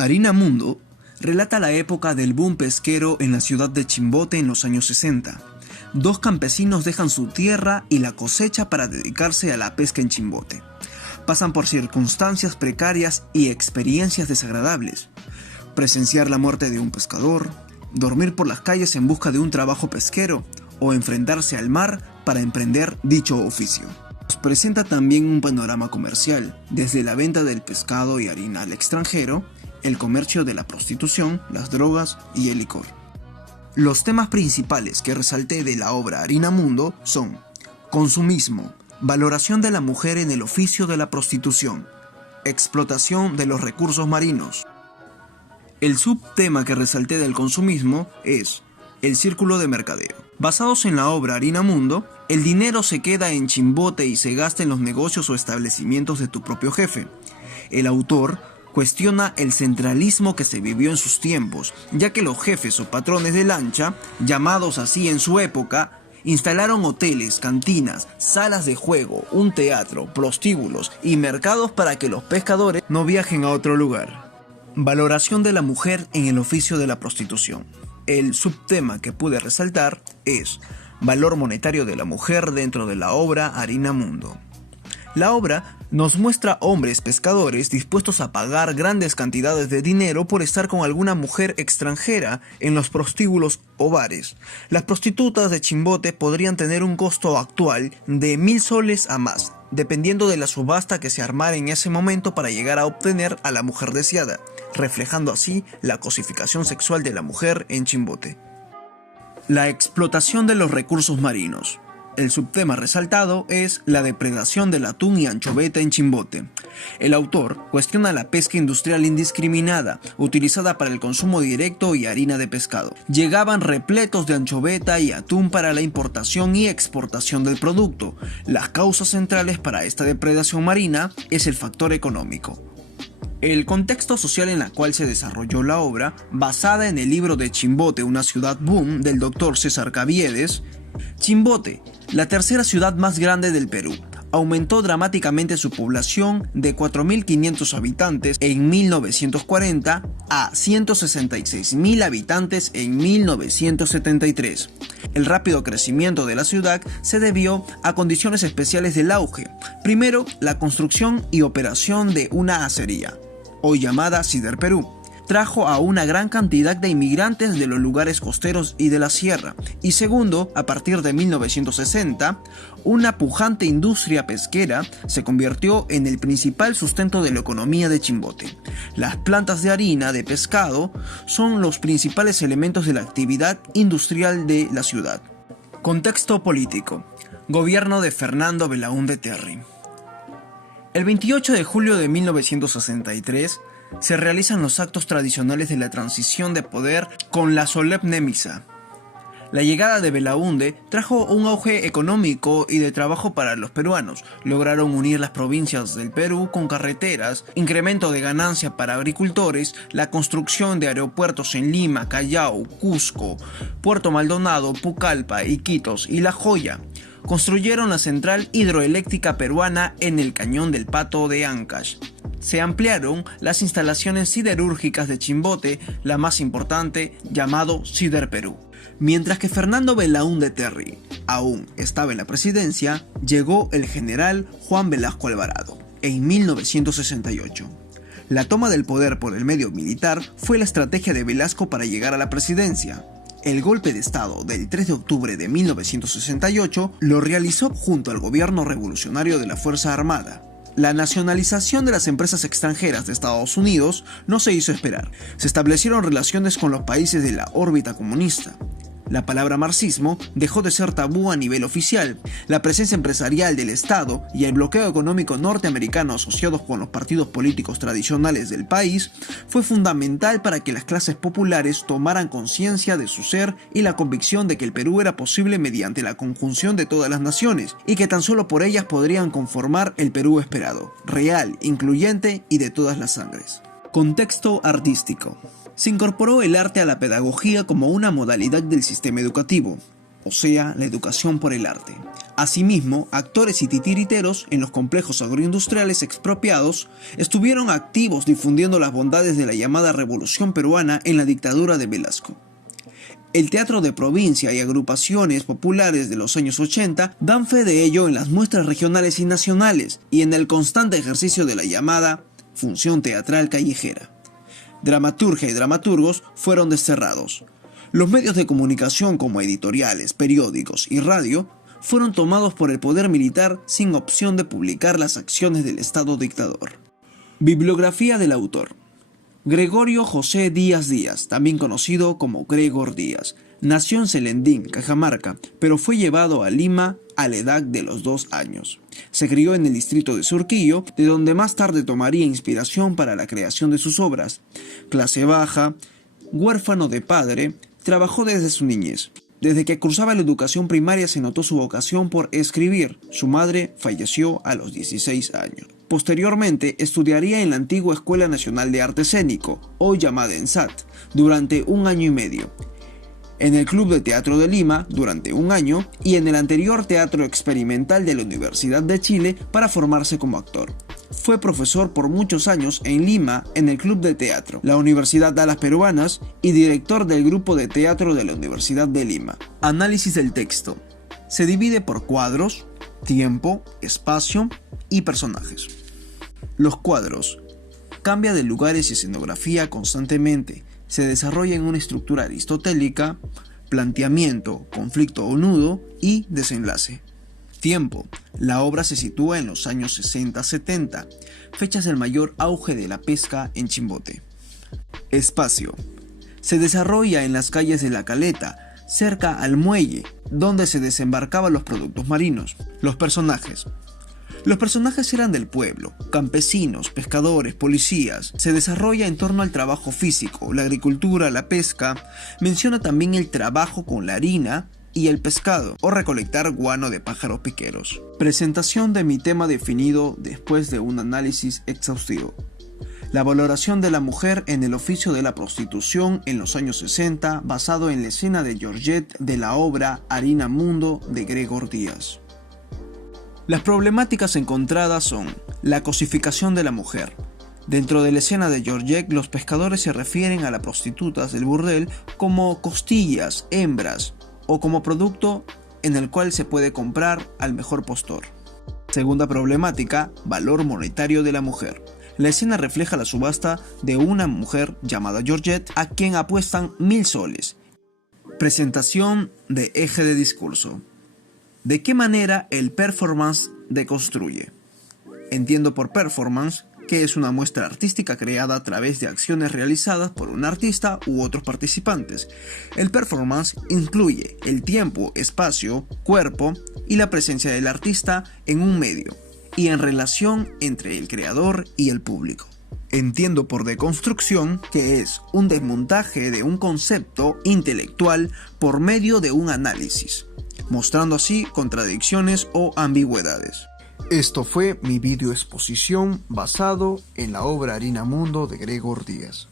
Harina Mundo relata la época del boom pesquero en la ciudad de Chimbote en los años 60. Dos campesinos dejan su tierra y la cosecha para dedicarse a la pesca en Chimbote. Pasan por circunstancias precarias y experiencias desagradables. Presenciar la muerte de un pescador, dormir por las calles en busca de un trabajo pesquero o enfrentarse al mar para emprender dicho oficio. Nos presenta también un panorama comercial, desde la venta del pescado y harina al extranjero, el comercio de la prostitución, las drogas y el licor. Los temas principales que resalté de la obra Harina Mundo son consumismo, valoración de la mujer en el oficio de la prostitución, explotación de los recursos marinos. El subtema que resalté del consumismo es el círculo de mercadeo. Basados en la obra Harina Mundo, el dinero se queda en Chimbote y se gasta en los negocios o establecimientos de tu propio jefe. El autor cuestiona el centralismo que se vivió en sus tiempos, ya que los jefes o patrones de lancha, llamados así en su época, instalaron hoteles, cantinas, salas de juego, un teatro, prostíbulos y mercados para que los pescadores no viajen a otro lugar. Valoración de la mujer en el oficio de la prostitución. El subtema que pude resaltar es valor monetario de la mujer dentro de la obra Harina Mundo. La obra nos muestra hombres pescadores dispuestos a pagar grandes cantidades de dinero por estar con alguna mujer extranjera en los prostíbulos o bares. Las prostitutas de Chimbote podrían tener un costo actual de 1.000 soles a más, dependiendo de la subasta que se armara en ese momento para llegar a obtener a la mujer deseada, reflejando así la cosificación sexual de la mujer en Chimbote. La explotación de los recursos marinos. El subtema resaltado es la depredación del atún y anchoveta en Chimbote. El autor cuestiona la pesca industrial indiscriminada, utilizada para el consumo directo y harina de pescado. Llegaban repletos de anchoveta y atún para la importación y exportación del producto. Las causas centrales para esta depredación marina es el factor económico. El contexto social en el cual se desarrolló la obra, basada en el libro de Chimbote, una ciudad boom, del Dr. César Caviedes. Chimbote, la tercera ciudad más grande del Perú, aumentó dramáticamente su población de 4.500 habitantes en 1940 a 166.000 habitantes en 1973. El rápido crecimiento de la ciudad se debió a condiciones especiales del auge. Primero, la construcción y operación de una acería, hoy llamada Siderperú, trajo a una gran cantidad de inmigrantes de los lugares costeros y de la sierra. Y segundo, a partir de 1960, una pujante industria pesquera se convirtió en el principal sustento de la economía de Chimbote. Las plantas de harina de pescado son los principales elementos de la actividad industrial de la ciudad. Contexto político. Gobierno de Fernando Belaúnde Terry. El 28 de julio de 1963, se realizan los actos tradicionales de la transición de poder con la solemne misa. La llegada de Belaúnde trajo un auge económico y de trabajo para los peruanos. Lograron unir las provincias del Perú con carreteras, incremento de ganancia para agricultores, la construcción de aeropuertos en Lima, Callao, Cusco, Puerto Maldonado, Pucallpa, Iquitos y La Joya. Construyeron la central hidroeléctrica peruana en el Cañón del Pato de Ancash. Se ampliaron las instalaciones siderúrgicas de Chimbote, la más importante, llamado Siderperú. Mientras que Fernando Belaúnde Terry aún estaba en la presidencia, llegó el general Juan Velasco Alvarado en 1968. La toma del poder por el medio militar fue la estrategia de Velasco para llegar a la presidencia. El golpe de Estado del 3 de octubre de 1968 lo realizó junto al gobierno revolucionario de la Fuerza Armada. La nacionalización de las empresas extranjeras de Estados Unidos no se hizo esperar. Se establecieron relaciones con los países de la órbita comunista. La palabra marxismo dejó de ser tabú a nivel oficial. La presencia empresarial del Estado y el bloqueo económico norteamericano asociados con los partidos políticos tradicionales del país fue fundamental para que las clases populares tomaran conciencia de su ser y la convicción de que el Perú era posible mediante la conjunción de todas las naciones y que tan solo por ellas podrían conformar el Perú esperado, real, incluyente y de todas las sangres. Contexto artístico. Se incorporó el arte a la pedagogía como una modalidad del sistema educativo. o sea, la educación por el arte. Asimismo, actores y titiriteros en los complejos agroindustriales expropiados estuvieron activos difundiendo las bondades de la llamada Revolución Peruana en la dictadura de Velasco. El teatro de provincia y agrupaciones populares de los años 80 dan fe de ello en las muestras regionales y nacionales y en el constante ejercicio de la llamada función teatral callejera. Dramaturgia y dramaturgos fueron desterrados. Los medios de comunicación como editoriales, periódicos y radio fueron tomados por el poder militar sin opción de publicar las acciones del Estado dictador. Bibliografía del autor. Gregorio José Díaz Díaz, también conocido como Gregor Díaz, nació en Celendín, Cajamarca, pero fue llevado a Lima a la edad de los 2 años. Se crió en el distrito de Surquillo, de donde más tarde tomaría inspiración para la creación de sus obras. Clase baja, huérfano de padre, trabajó desde su niñez. Desde que cursaba la educación primaria se notó su vocación por escribir. Su madre falleció a los 16 años. Posteriormente estudiaría en la antigua Escuela Nacional de Arte Escénico, hoy llamada ENSAT, durante 1 año y medio. En el Club de Teatro de Lima durante 1 año y en el anterior Teatro Experimental de la Universidad de Chile para formarse como actor. Fue profesor por muchos años en Lima en el Club de Teatro, la Universidad de las Peruanas y director del Grupo de Teatro de la Universidad de Lima. Análisis del texto. Se divide por cuadros, tiempo, espacio y personajes. Los cuadros. Cambia de lugares y escenografía constantemente. Se desarrolla en una estructura aristotélica, planteamiento, conflicto o nudo y desenlace. Tiempo. La obra se sitúa en los años 60-70, fechas del mayor auge de la pesca en Chimbote. Espacio. Se desarrolla en las calles de La Caleta, cerca al muelle, donde se desembarcaban los productos marinos. Los personajes. Los personajes eran del pueblo, campesinos, pescadores, policías. Se desarrolla en torno al trabajo físico, la agricultura, la pesca. Menciona también el trabajo con la harina y el pescado, o recolectar guano de pájaros piqueros. Presentación de mi tema definido después de un análisis exhaustivo. La valoración de la mujer en el oficio de la prostitución en los años 60, basado en la escena de Georgette de la obra Harina Mundo de Gregor Díaz. Las problemáticas encontradas son la cosificación de la mujer. Dentro de la escena de Georgette, los pescadores se refieren a las prostitutas del burdel como costillas, hembras, o como producto en el cual se puede comprar al mejor postor. Segunda problemática, valor monetario de la mujer. La escena refleja la subasta de una mujer llamada Georgette a quien apuestan 1000 soles. Presentación de eje de discurso. ¿De qué manera el performance deconstruye? Entiendo por performance que es una muestra artística creada a través de acciones realizadas por un artista u otros participantes. El performance incluye el tiempo, espacio, cuerpo y la presencia del artista en un medio y en relación entre el creador y el público. Entiendo por deconstrucción que es un desmontaje de un concepto intelectual por medio de un análisis, mostrando así contradicciones o ambigüedades. Esto fue mi video exposición basado en la obra Harina Mundo de Gregor Díaz.